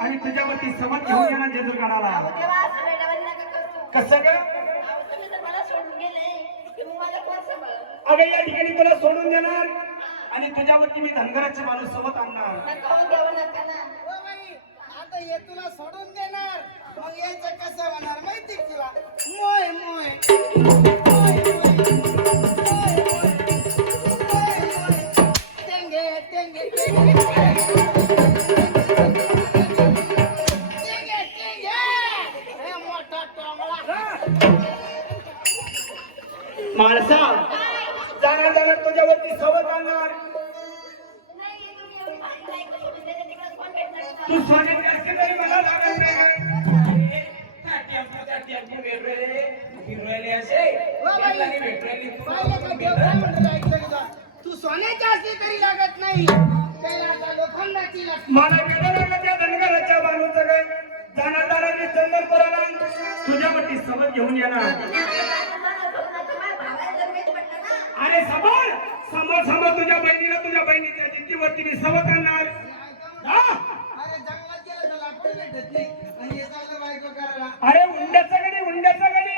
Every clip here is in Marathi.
आणि तुझ्यावरती समज घेऊन येणार जेजुरगडाला. कसं ग? अगं या ठिकाणी तुला सोडून देणार आणि तुझ्यावरती मी धनगराचे माणूस सोबत आणणार. आता हे तुला सोडून देणार मग यायचं कसं होणार माहिती तुला? मोय मोय माणसा जाणार जाणार तुझ्यावरती सोबत आणणार. तू स्वागत करते तरी मला लागत नाही. तू सोन्याची असली तरी लागत नाही लोखंडाची लागते. मला वेळ लागला त्या धनगराच्या बाजूचं काय जाणार जाणार मी चंदनपुराला तुझ्यावरती सोबत घेऊन येणार. अरे सांभाळ सांभाळ सांभाळ तुझ्या बहिणीला तुझ्या बहिणीच्या जिद्दीवरती मी सोबत आणणार. अरे उंड्याचा गडी उंड्याचा गडी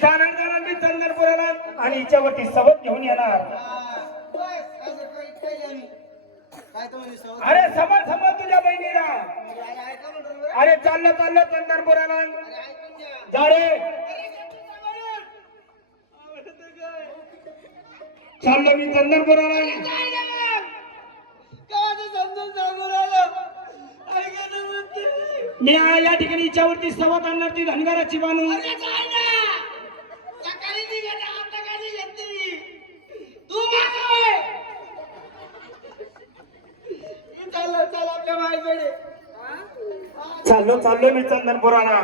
जाणार जाणार मी चंदनपुराला आणि हिच्यावरती सोबत घेऊन येणार. अरे सांभाळ सांभाळ तुझ्या बहिणीला. अरे चाललं चाललं चंदनपुराला जा रे. चाललो मी चंदनपुराला. मी या ठिकाणी हिच्यावरती सवत आणणार ती धनगराची बानू. चाललो चाललो मी चंदनपुराला.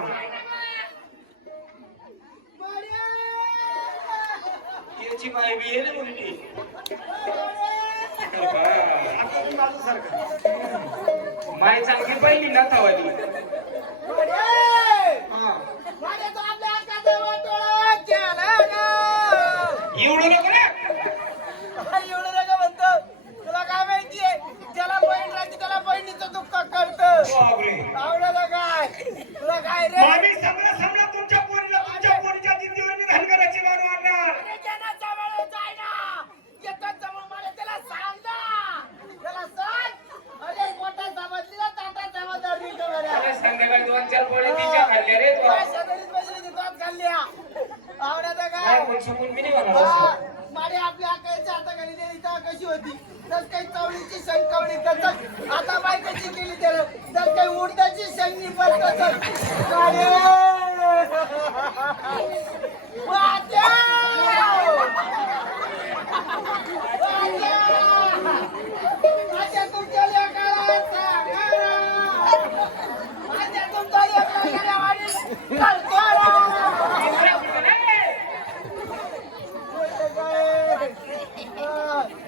याची बाई बी येईल मुलगी माय चांगली पहिली ना थावाली. एवढं नको रे एवढं नका म्हणतो. तुला काय माहितीये ज्याला बहीण राहते त्याला बहिणीचं दुःख कळतं. आवडलं काय तुला काय रे? आम्ही सगळं सगळं तुमच्या पोरीला तुमच्या पोरीच्या जिद्दीवर मी धनगराची बानू आणणार. संध्याकाळी 2-4 पोळी तिच्या खाल्ल्या रे तू. माडे आपल्या आकायच्या हाताखाली इथं कशी होती तर काही चवळीची शंकावणी करतात. आता बाय कशी केली त्याला तर काही उडदाची शंगणी पडतात. तुमच्या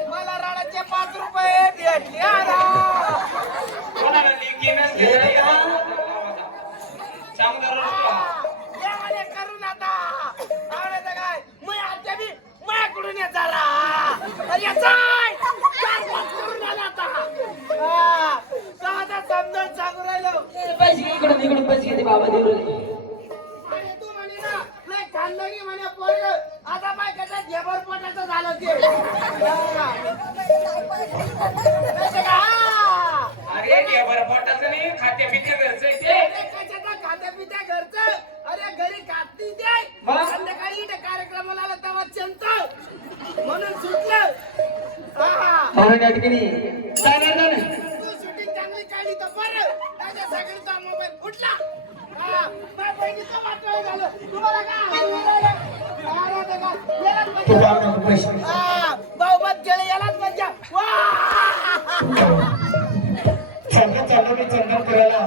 मला राणाचे 5 रुपये भेटले. करून आता आवडायचं काय मी आजच्या बी माझ्याकडून येता करून आला आता समजून सांगू राहिलो. पैसे इकडून इकडून पैसे घेते बाबा देऊ अरे तू म्हणे ना लय खानदानी म्हणे पोरग आता बाय कसं घेबर पोटाचं झालं ते. अरे घेबर पोटाचं नाही खात्या पित्या घरचं ते. कशाचं खात्या पित्या घरचं? अरे घरी खात नाही ते. संध्याकाळी इथे कार्यक्रमाला आला तेव्हा चंत म्हणून सुटलं. या ठिकाणी तू शूटिंग चांगली काढली तर बरं त्याच्या सगळीचा मोबाईल फुटला. माझ्या बहिणीचं वाटलं झालं तुम्हाला काय बहुमत गेले यालाच मजा. चाललं चाललं मी चंदनपुराला.